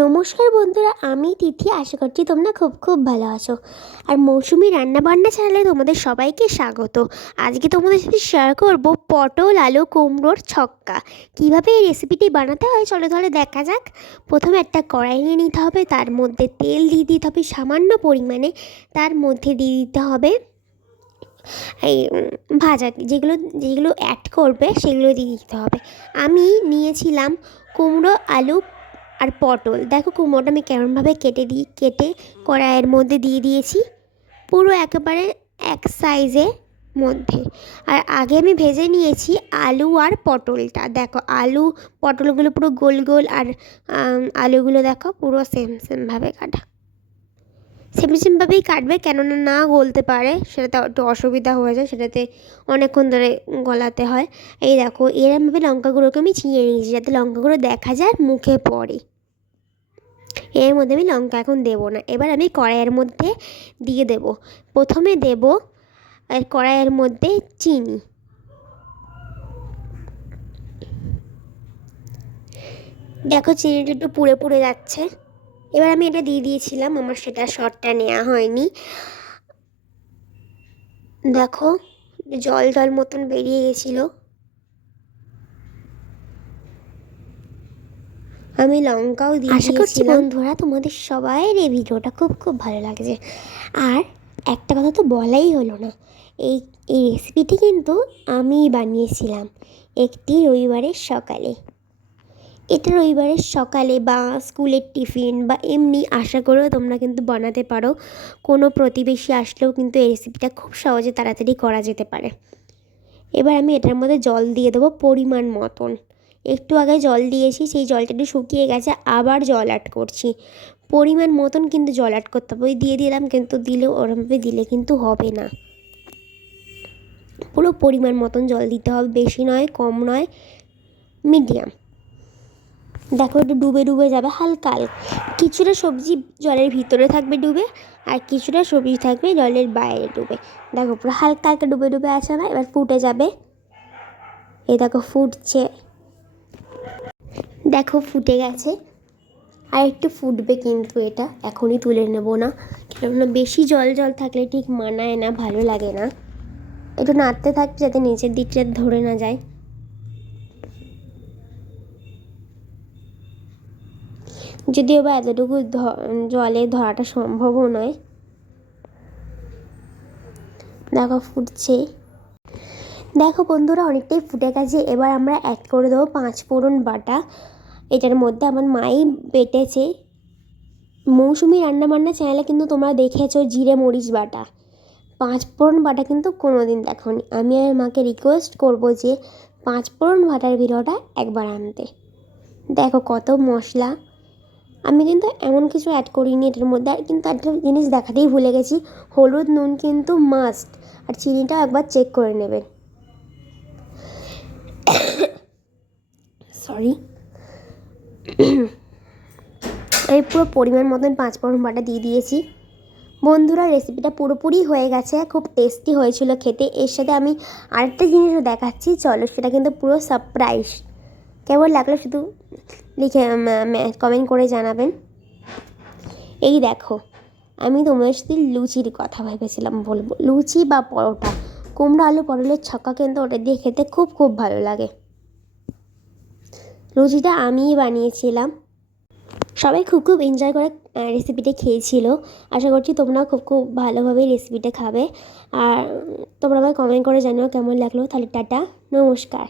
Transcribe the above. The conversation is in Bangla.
নমস্কার বন্ধুরা, আমি তিথি। আশা করছি তোমরা খুব খুব ভালো আছো। আর মৌসুমি রান্নাবান্না চ্যানেলে তোমাদের সবাইকে স্বাগত। আজকে তোমাদের সাথে শেয়ার করব পটল, আলু, কুমড়োর ছক্কা। কীভাবে এই রেসিপিটি বানাতে হয় চলো তাহলে দেখা যাক। প্রথমে একটা কড়াই নিয়ে নিতে হবে, তার মধ্যে তেল দিয়ে দিতে হবে সামান্য পরিমাণে। তার মধ্যে দিয়ে দিতে হবে এই ভাজা যেগুলো যেগুলো অ্যাড করবে সেগুলো দিয়ে দিতে হবে। আমি নিয়েছিলাম কুমড়ো, আলু আর পটল। দেখো কুমড়োটা আমি কেমনভাবে কেটে দিই কেটে কড়াইয়ের মধ্যে দিয়ে দিয়েছি। পুরো একেবারে এক সাইজের মধ্যে। আর আগে আমি ভেজে নিয়েছি আলু আর পটলটা। দেখো, আলু, পটলগুলো পুরো গোল গোল আর আলুগুলো দেখো পুরো সেম সেমভাবে কাটা। সেম সেমভাবেই কাটবে, কেননা না গলতে পারে সেটাতে একটু অসুবিধা হয়ে যায়, সেটাতে অনেকক্ষণ ধরে গলাতে হয়। এই দেখো, এরমভাবে লঙ্কাগুলোকে আমি ছিঁড়ে নিয়েছি, যাতে লঙ্কাগুলো দেখা যায় মুখে পড়ে। এর মধ্যে আমি লঙ্কা এখন দেবো না। এবার আমি কড়াইয়ের মধ্যে দিয়ে দেব। প্রথমে দেব কড়াইয়ের মধ্যে চিনি। দেখো চিনিটা একটু পুড়ে পুড়ে যাচ্ছে। এবার আমি এটা দিয়ে দিয়েছিলাম, আমার সেটা শটটা নেওয়া হয়নি। দেখো, জল জল মতন বেরিয়ে গেছিল। আমি লঙ্কাও দিয়ে আশা করছি বন্ধুরা তোমাদের সবাইয়ের এই ভিডিওটা খুব খুব ভালো লাগছে। আর একটা কথা তো বলাই হলো না এই এই রেসিপিটি কিন্তু আমি বানিয়েছিলাম একটি রবিবারের সকালে। এটা রবিবারের সকালে বা স্কুলের টিফিন বা এমনি আশা করেও তোমরা কিন্তু বানাতে পারো। কোনো প্রতিবেশী আসলেও কিন্তু এই রেসিপিটা খুব সহজে তাড়াতাড়ি করা যেতে পারে। এবার আমি এটার মধ্যে জল দিয়ে দেবো পরিমাণ মতন। একটু আগে জল দিয়েছি, সেই জলটা একটু শুকিয়ে গেছে, আবার জল অ্যাড করছি। পরিমাণ মতন কিন্তু জল অ্যাড করতে হবে। ওই দিয়ে দিলাম, কিন্তু দিলেও ওরমভাবে দিলে কিন্তু হবে না। পুরো পরিমাণ মতন জল দিতে হবে, বেশি নয়, কম নয়, মিডিয়াম। দেখো একটু ডুবে ডুবে যাবে, হালকা কিছুটা সবজি জলের ভিতরে থাকবে ডুবে, আর কিছুটা সবজি থাকবে জলের বাইরে ডুবে। দেখো পুরো হালকা হালকা ডুবে ডুবে আছে না, এবার ফুটে যাবে। এ দেখো ফুটছে। দেখো ফুটে গেছে। আর একটু ফুটবে কিন্তু এটা। এখনই তুলে নেব না। কেননা বেশি জল জল থাকলে ঠিক মানায় না, ভালো লাগে না। একটু নাড়তে থাকবে যাতে নিচের দিকটা ধরে না যায়। যদিও বা এতটুকু জলে ধরাটা সম্ভবও নয়। দেখো ফুটছে। দেখো বন্ধুরা, অনেকটাই ফুটে গেছে। এবার আমরা অ্যাড করে দেবো পাঁচ ফোড়ন বাটা। এটার মধ্যে আমার মাই বেটেছে। মৌসুমি রান্নাবান্না চ্যানেলে কিন্তু তোমরা দেখেছ জিরে মরিচ বাটা। পাঁচ ফোড়ন বাটা কিন্তু কোনো দিন দেখোনি আমি আর মাকে রিকোয়েস্ট করব যে পাঁচ ফোড়ন বাটার ভিডিওটা একবার আনতে। দেখো কত মশলা। আমি কিন্তু এমন কিছু অ্যাড করিনি এটার মধ্যে। আর কিন্তু একটা জিনিস দেখাতেই ভুলে গেছি। হলুদ নুন কিন্তু মাস্ট আর চিনিটাও একবার চেক করে নেবে। সরি আমি পুরো পরিমাণ মতন পাঁচ ফোড়ন বাটা দিয়ে দিয়েছি। বন্ধুরা রেসিপিটা পুরোপুরি হয়ে গেছে, খুব টেস্টি হয়েছিল খেতে। এর সাথে আমি আরেকটা জিনিসও দেখাচ্ছি, চলো সেটা কিন্তু পুরো সারপ্রাইজ কেমন লাগল শুধু লিখে কমেন্ট করে জানাবেন। এই দেখো, আমি তোমাদের সাথে লুচির কথা ভেবেছিলাম বলব। লুচি বা পরোটা, কুমড়ো, আলু, পটলের ছক্কা কিন্তু ওটা দিয়ে খেতে খুব খুব ভালো লাগে। লুচিটা আমিই বানিয়েছিলাম। সবাই খুব খুব এনজয় করে রেসিপিটা খেয়েছিল। আশা করছি তোমরাও খুব খুব ভালোভাবে রেসিপিটা খাবে। আর তোমরা আমায় কমেন্ট করে জানিও কেমন লাগল। তাহলে টাটা, নমস্কার।